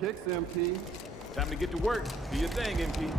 Kicks, MP. Time to get to work. Do your thing, MP.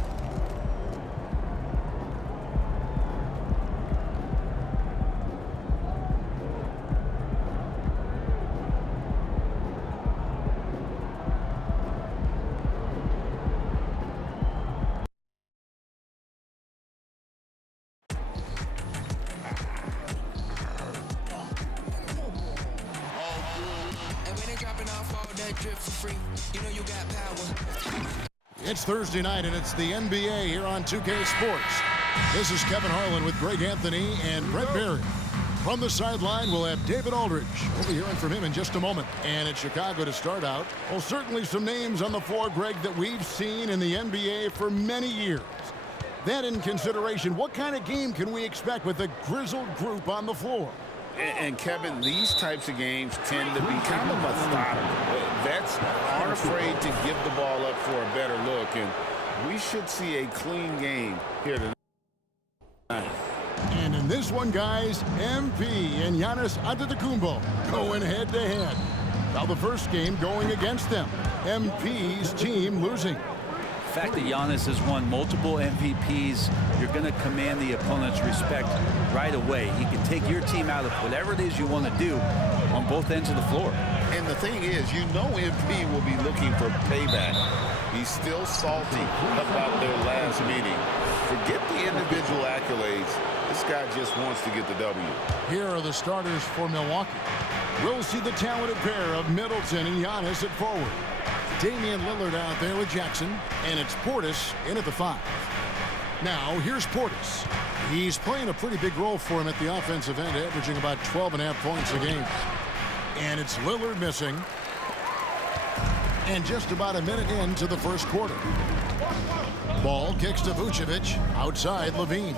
It's Thursday night, and it's the NBA here on 2K Sports. This is Kevin Harlan with Greg Anthony and Brett Barry. From the sideline, we'll have David Aldridge. We'll be hearing from him in just a moment. And it's Chicago to start out. Well, certainly some names on the floor, Greg, that we've seen in the NBA for many years. That in consideration, what kind of game can we expect with a grizzled group on the floor? And Kevin, these types of games tend to be kind of methodical. Vets aren't afraid to give the ball up for a better look, and we should see a clean game here tonight. And in this one, guys, MP and Giannis Antetokounmpo going head-to-head. Now the first game going against them. MP's team losing. The fact that Giannis has won multiple MVPs, you're going to command the opponent's respect right away. He can take your team out of whatever it is you want to do on both ends of the floor. And the thing is, you know MP will be looking for payback. He's still salty about their last meeting. Forget the individual accolades. This guy just wants to get the W. Here are the starters for Milwaukee. We'll see the talented pair of Middleton and Giannis at forward. Damian Lillard out there with Jackson, and it's Portis in at the 5. Now, here's Portis. He's playing a pretty big role for him at the offensive end, averaging about 12.5 points a game. And it's Lillard missing. And just about a minute into the first quarter. Ball kicks to Vucevic, outside Levine.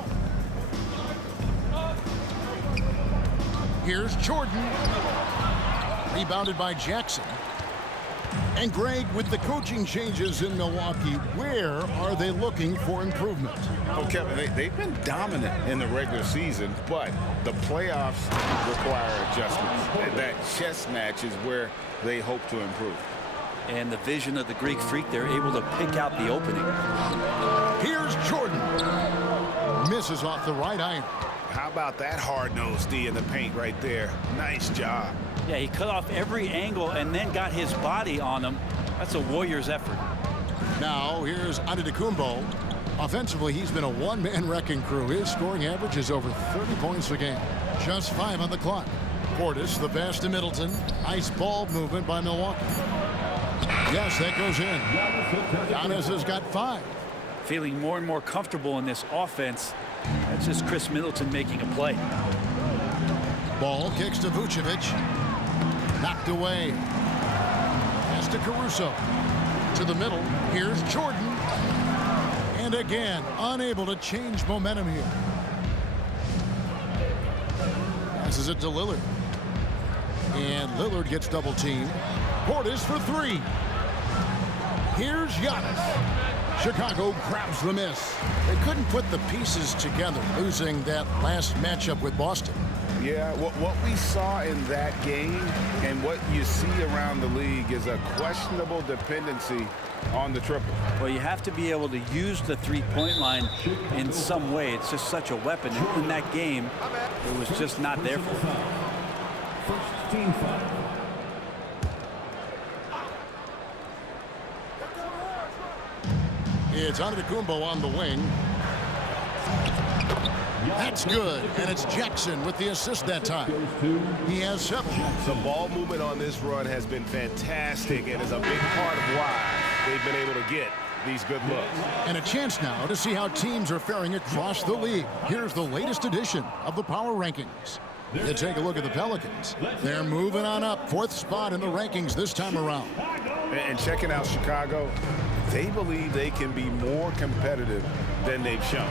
Here's Jordan. Rebounded by Jackson. And Greg, with the coaching changes in Milwaukee, where are they looking for improvement? Oh, Kevin, they've been dominant in the regular season, but the playoffs require adjustments. That chess match is where they hope to improve. And the vision of the Greek Freak, they're able to pick out the opening. Here's Jordan. Misses off the right iron. How about that hard-nosed D in the paint right there? Nice job. Yeah, he cut off every angle and then got his body on him. That's a Warriors effort. Now, here's Antetokounmpo. Offensively, he's been a one-man wrecking crew. His scoring average is over 30 points a game. Just 5 on the clock. Portis, the pass to Middleton. Nice ball movement by Milwaukee. Yes, that goes in. Giannis has got 5. Feeling more and more comfortable in this offense. That's just Chris Middleton making a play. Ball kicks to Vucevic. Knocked away. Pass to Caruso. To the middle. Here's Jordan. And again, unable to change momentum here. Passes it to Lillard. And Lillard gets double teamed. Portis for 3. Here's Giannis. Chicago grabs the miss. They couldn't put the pieces together, losing that last matchup with Boston. Yeah, what we saw in that game and what you see around the league is a questionable dependency on the triple. Well, you have to be able to use the three-point line in some way. It's just such a weapon. And in that game, it was just not there for him. First team foul. It's Antetokounmpo on the wing. That's good, and it's Jackson with the assist that time. He has 7. The ball movement on this run has been fantastic and is a big part of why they've been able to get these good looks. And a chance now to see how teams are faring across the league. Here's the latest edition of the Power Rankings. You take a look at the Pelicans. They're moving on up, 4th spot in the rankings this time around. And checking out Chicago, they believe they can be more competitive than they've shown.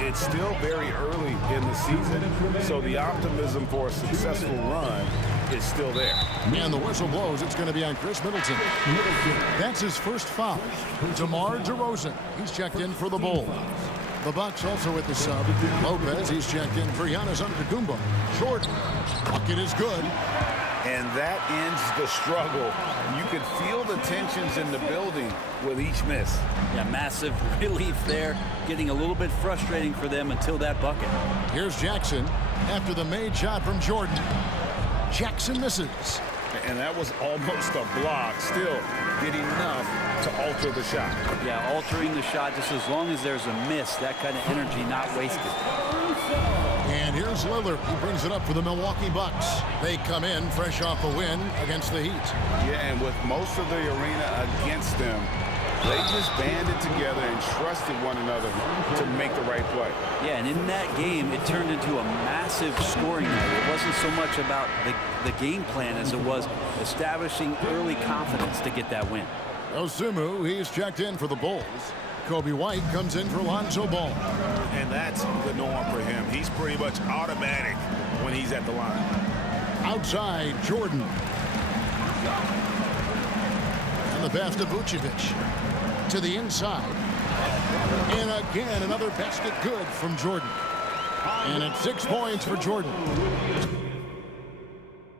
It's still very early in the season, so the optimism for a successful run is still there. And the whistle blows. It's going to be on Chris Middleton. That's his first foul. DeMar DeRozan, he's checked in for the Bulls. The Bucks also with the sub. Lopez, he's checked in for Giannis Antetokounmpo. Short. Bucket is good. And that ends the struggle. You could feel the tensions in the building with each miss. Yeah, massive relief there. Getting a little bit frustrating for them until that bucket. Here's Jackson after the made shot from Jordan. Jackson misses. And that was almost a block. Still did enough to alter the shot. Yeah, altering the shot just as long as there's a miss. That kind of energy not wasted. And here's Lillard. He brings it up for the Milwaukee Bucks. They come in fresh off a win against the Heat. Yeah, and with most of the arena against them, they just banded together and trusted one another to make the right play. Yeah, and in that game, it turned into a massive scoring night. It wasn't so much about the game plan as it was establishing early confidence to get that win. Osumu, he's checked in for the Bulls. Kobe White comes in for Lonzo Ball. And that's the norm for him. He's pretty much automatic when he's at the line. Outside, Jordan. And the pass to Vucevic. To the inside. And again, another basket good from Jordan. And it's 6 points for Jordan.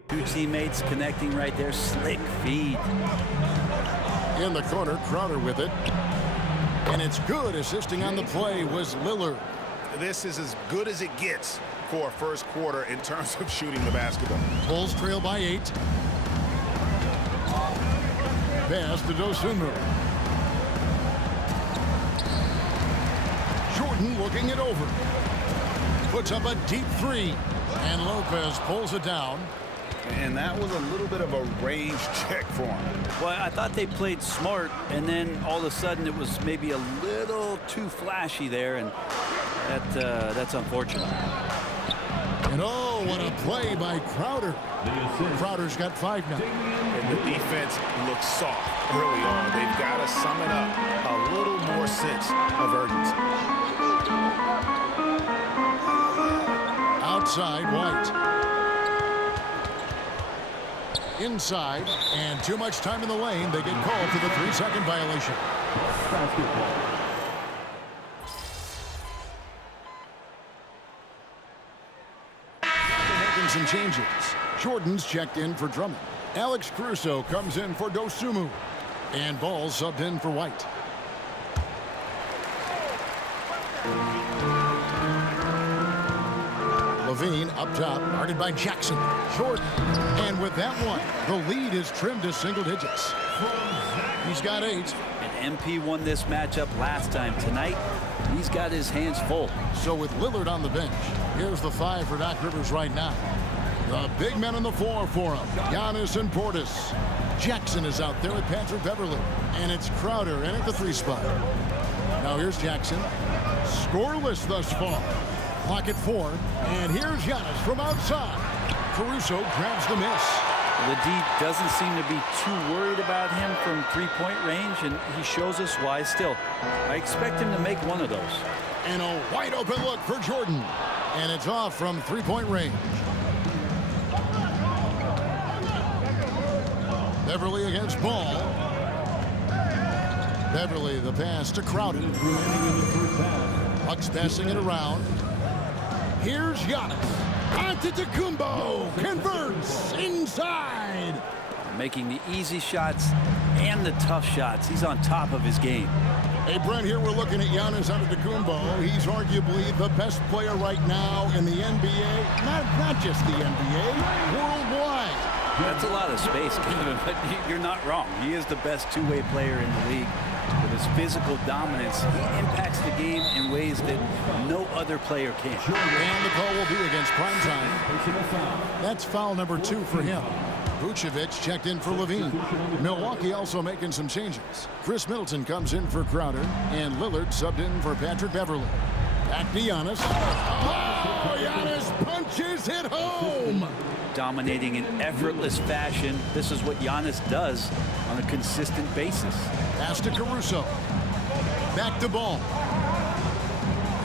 Two teammates connecting right there. Slick feed. In the corner, Crowder with it. And it's good. Assisting on the play was Lillard. This is as good as it gets for a first quarter in terms of shooting the basketball. Bulls trail by 8. Pass to Dosunmu. Jordan looking it over. Puts up a deep three. And Lopez pulls it down. And that was a little bit of a range check for him. Well, I thought they played smart, and then all of a sudden it was maybe a little too flashy there, and that's unfortunate. And oh, what a play by Crowder. Crowder's got 5 now. And the defense looks soft early on. They've got to sum it up a little more sense of urgency. Outside, White. Inside, and too much time in the lane. They get called for the 3-second violation. Making some changes. Jordan's checked in for Drummond. Alex Caruso comes in for Dosunmu. And Ball subbed in for White. Levine up top, guarded by Jackson. Jordan. And with that one, the lead is trimmed to single digits. He's got 8. And MP won this matchup last time. Tonight, he's got his hands full. So with Lillard on the bench, here's the 5 for Doc Rivers right now. The big men on the floor for him. Giannis and Portis. Jackson is out there with Patrick Beverly. And it's Crowder in at the 3 spot. Now here's Jackson. Scoreless thus far. Clock at 4. And here's Giannis from outside. Caruso grabs the miss. The D doesn't seem to be too worried about him from 3-point range, and he shows us why still. I expect him to make one of those. And a wide open look for Jordan. And it's off from 3-point range. Beverly against Ball. Beverly, the pass to Crowder. Bucks passing it around. Here's Giannis. Antetokounmpo converts inside. Making the easy shots and the tough shots. He's on top of his game. Hey, Brent, here we're looking at Giannis Antetokounmpo. He's arguably the best player right now in the NBA. Not just the NBA, worldwide. That's a lot of space, Kevin, but you're not wrong. He is the best two-way player in the league. With his physical dominance, he impacts the game in ways that no other player can. And the call will be against primetime. That's foul number 2 for him. Vucevic checked in for Levine. Milwaukee also making some changes. Chris Middleton comes in for Crowder, and Lillard subbed in for Patrick Beverly. Back to Giannis. Oh, Giannis punches it home. Dominating in effortless fashion. This is what Giannis does on a consistent basis. Pass to Caruso. Back to Ball.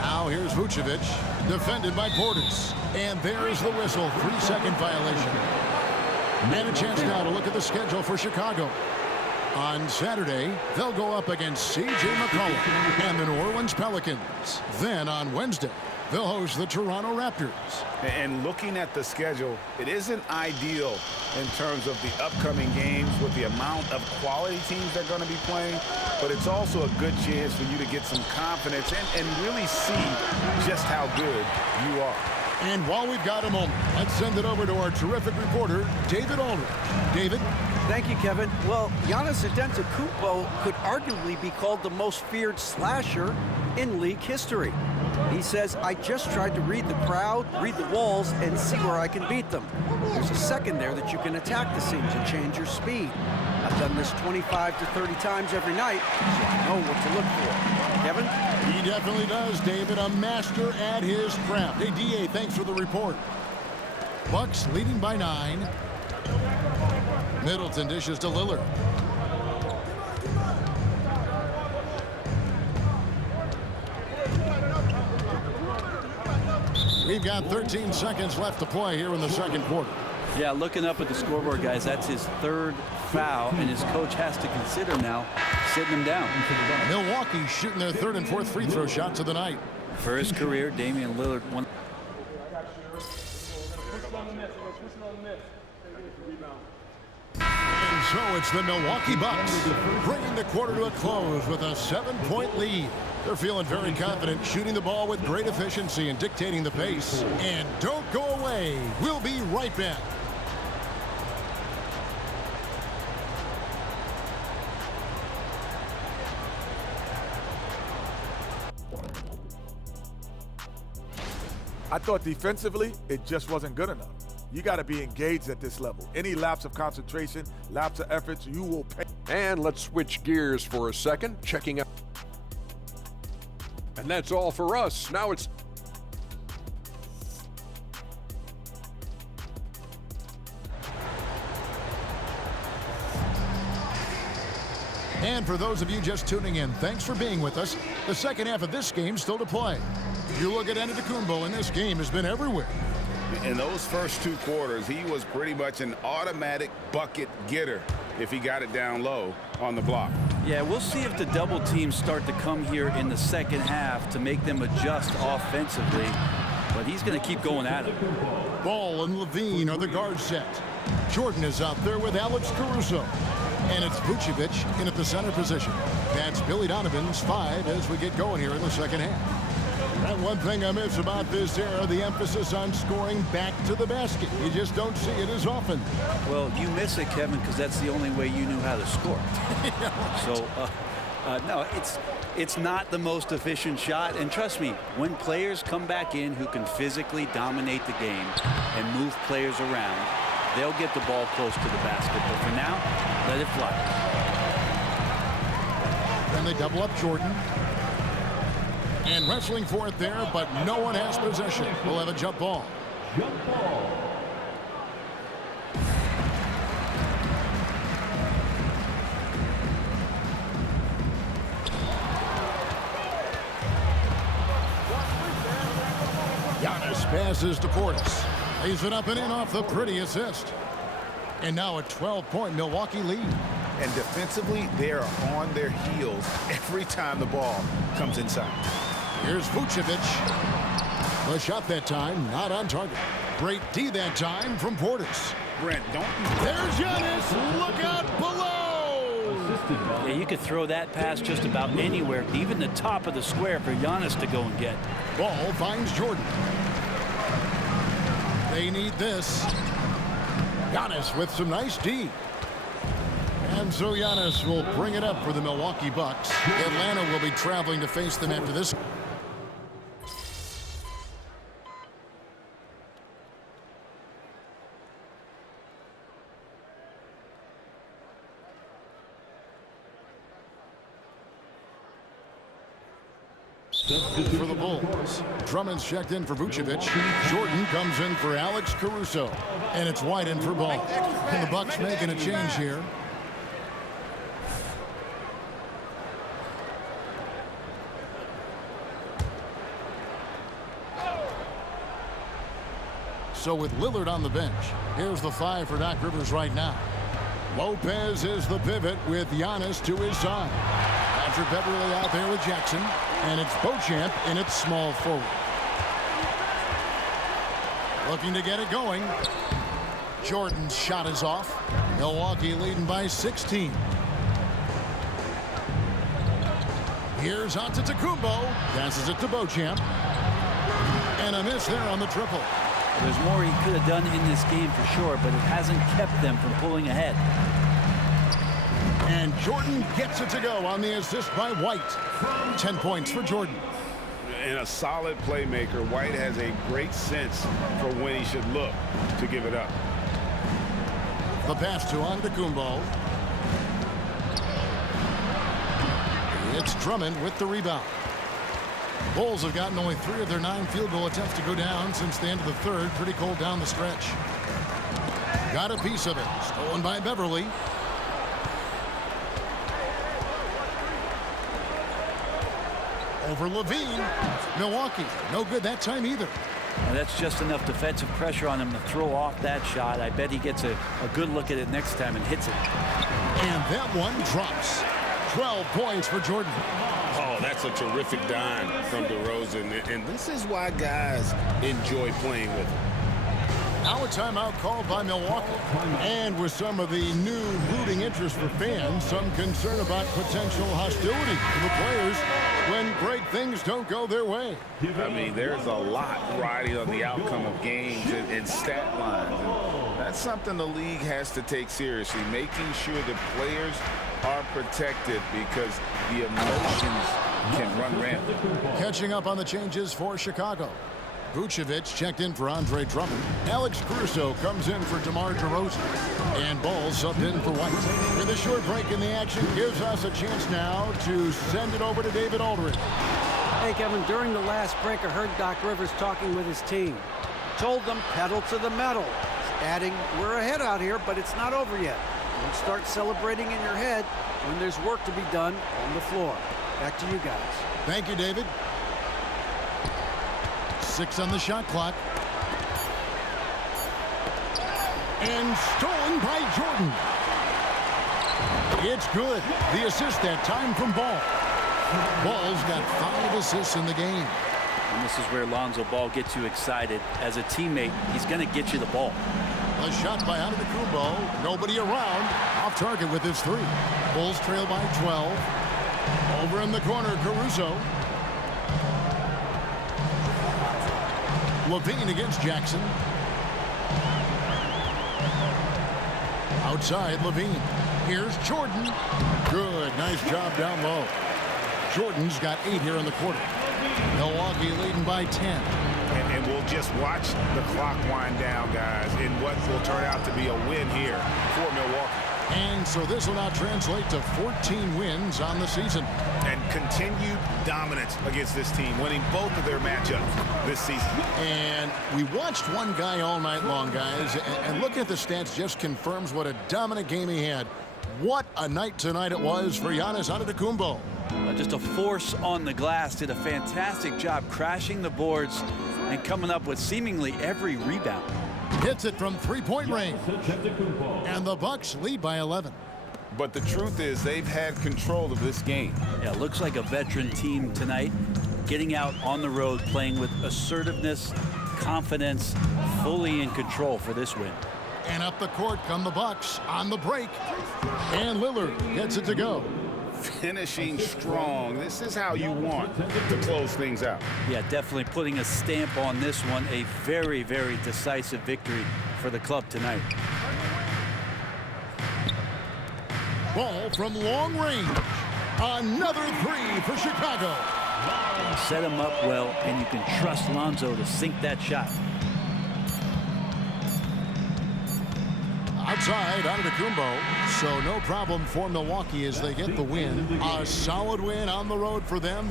Now here's Vucevic, defended by Portis. And there's the whistle, 3-second violation. And a chance now to look at the schedule for Chicago. On Saturday, they'll go up against C.J. McCollum and the New Orleans Pelicans. Then on Wednesday, They'll host the Toronto Raptors. And looking at the schedule, it isn't ideal in terms of the upcoming games with the amount of quality teams they're going to be playing, but it's also a good chance for you to get some confidence and really see just how good you are. And while we've got a moment, let's send it over to our terrific reporter, David Aldridge. David? Thank you, Kevin. Well, Giannis Antetokounmpo could arguably be called the most feared slasher in league history. He says, I just tried to read the crowd, read the walls, and see where I can beat them. There's a second there that you can attack the seams and change your speed. I've done this 25 to 30 times every night, so I know what to look for. Kevin? He definitely does, David. A master at his craft. Hey, D.A., thanks for the report. Bucks leading by 9. Middleton dishes to Lillard. We've got 13 seconds left to play here in the second quarter. Yeah, looking up at the scoreboard, guys, that's his third foul, and his coach has to consider now sitting him down. Milwaukee shooting their third and fourth free throw shots of the night. For his career, Damian Lillard won. And so it's the Milwaukee Bucks bringing the quarter to a close with a 7-point lead. They're feeling very confident, shooting the ball with great efficiency and dictating the pace. And don't go away. We'll be right back. I thought defensively, it just wasn't good enough. You got to be engaged at this level. Any lapse of concentration, lapse of efforts, you will pay. And let's switch gears for a second, checking out. And that's all for us. Now it's And for those of you just tuning in, thanks for being with us. The second half of this game still to play. You look at Antetokounmpo, and this game has been everywhere. In those first 2 quarters, he was pretty much an automatic bucket getter if he got it down low on the block. Yeah, we'll see if the double teams start to come here in the second half to make them adjust offensively. But he's going to keep going at it. Ball and Levine are the guard set. Jordan is out there with Alex Caruso. And it's Vucevic in at the center position. That's Billy Donovan's 5 as we get going here in the second half. And one thing I miss about this era, the emphasis on scoring back to the basket. You just don't see it as often. Well, you miss it, Kevin, because that's the only way you knew how to score. So, no, it's not the most efficient shot. And trust me, when players come back in who can physically dominate the game and move players around, they'll get the ball close to the basket. But for now, let it fly. Then they double up Jordan. And wrestling for it there, but no one has possession. We'll have a jump ball. Jump ball. Giannis passes to Portis. Lays it up and in off the pretty assist. And now a 12-point Milwaukee lead. And defensively, they are on their heels every time the ball comes inside. Here's Vucevic. The shot that time, not on target. Great D that time from Portis. Brent, don't... There's Giannis. Look out below. Yeah, you could throw that pass just about anywhere, even the top of the square for Giannis to go and get. Ball finds Jordan. They need this. Giannis with some nice D. And so Giannis will bring it up for the Milwaukee Bucks. Atlanta will be traveling to face them after this. For the Bulls. Drummond's checked in for Vucevic. Jordan comes in for Alex Caruso. And it's White in for Ball. And the Bucks making a change here. So with Lillard on the bench, here's the 5 for Doc Rivers right now. Lopez is the pivot with Giannis to his side. Patrick Beverly out there with Jackson. And it's Beauchamp in its small forward. Looking to get it going. Jordan's shot is off. Milwaukee leading by 16. Here's Antetokounmpo. Passes it to Beauchamp. And a miss there on the triple. There's more he could have done in this game for sure, but it hasn't kept them from pulling ahead. And Jordan gets it to go on the assist by White. 10 points for Jordan. And a solid playmaker, White has a great sense for when he should look to give it up. The pass to Antetokounmpo. It's Drummond with the rebound. Bulls have gotten only 3 of their 9 field goal attempts to go down since the end of the third. Pretty cold down the stretch. Got a piece of it. Stolen by Beverly. Over Levine. Milwaukee. No good that time either. Now that's just enough defensive pressure on him to throw off that shot. I bet he gets a good look at it next time and hits it. And that one drops. 12 points for Jordan. Oh, that's a terrific dime from DeRozan. And this is why guys enjoy playing with him. Now a timeout called by Milwaukee. And with some of the new rooting interest for fans, some concern about potential hostility to the players when great things don't go their way. I mean, there's a lot riding on the outcome of games and stat lines. And that's something the league has to take seriously, making sure the players are protected because the emotions can run rampant. Catching up on the changes for Chicago. Vucevic checked in for Andre Drummond. Alex Caruso comes in for DeMar DeRozan. And Ball subbed in for White. With a short break in the action gives us a chance now to send it over to David Aldridge. Hey, Kevin, during the last break, I heard Doc Rivers talking with his team. Told them pedal to the metal. Adding, we're ahead out here, but it's not over yet. Don't start celebrating in your head when there's work to be done on the floor. Back to you guys. Thank you, David. 6 on the shot clock. And stolen by Jordan. It's good. The assist that time from Ball. Ball's got 5 assists in the game. And this is where Lonzo Ball gets you excited. As a teammate, he's going to get you the ball. A shot by Antetokounmpo. Nobody around. Off target with his 3. Bulls trail by 12. Over in the corner, Caruso. Levine against Jackson. Outside, Levine. Here's Jordan. Good. Nice job down low. Jordan's got 8 here in the quarter. Milwaukee leading by 10. And we'll just watch the clock wind down, guys, in what will turn out to be a win here for Milwaukee. And so this will now translate to 14 wins on the season. And continued dominance against this team, winning both of their matchups this season. And we watched one guy all night long, guys, and looking at the stats just confirms what a dominant game he had. What a night tonight it was for Giannis Antetokounmpo. Just a force on the glass. Did a fantastic job crashing the boards and coming up with seemingly every rebound. Hits it from 3-point range. And the Bucks lead by 11. But the truth is they've had control of this game. Yeah, looks like a veteran team tonight. Getting out on the road, playing with assertiveness, confidence, fully in control for this win. And up the court come the Bucks on the break. And Lillard gets it to go. Finishing strong. This is how you want to close things out. Yeah, definitely putting a stamp on this one. A very, very decisive victory for the club tonight. Ball from long range. Another 3 for Chicago. Set him up well, and you can trust Lonzo to sink that shot. Outside, Antetokounmpo. So no problem for Milwaukee as they get the win. A solid win on the road for them.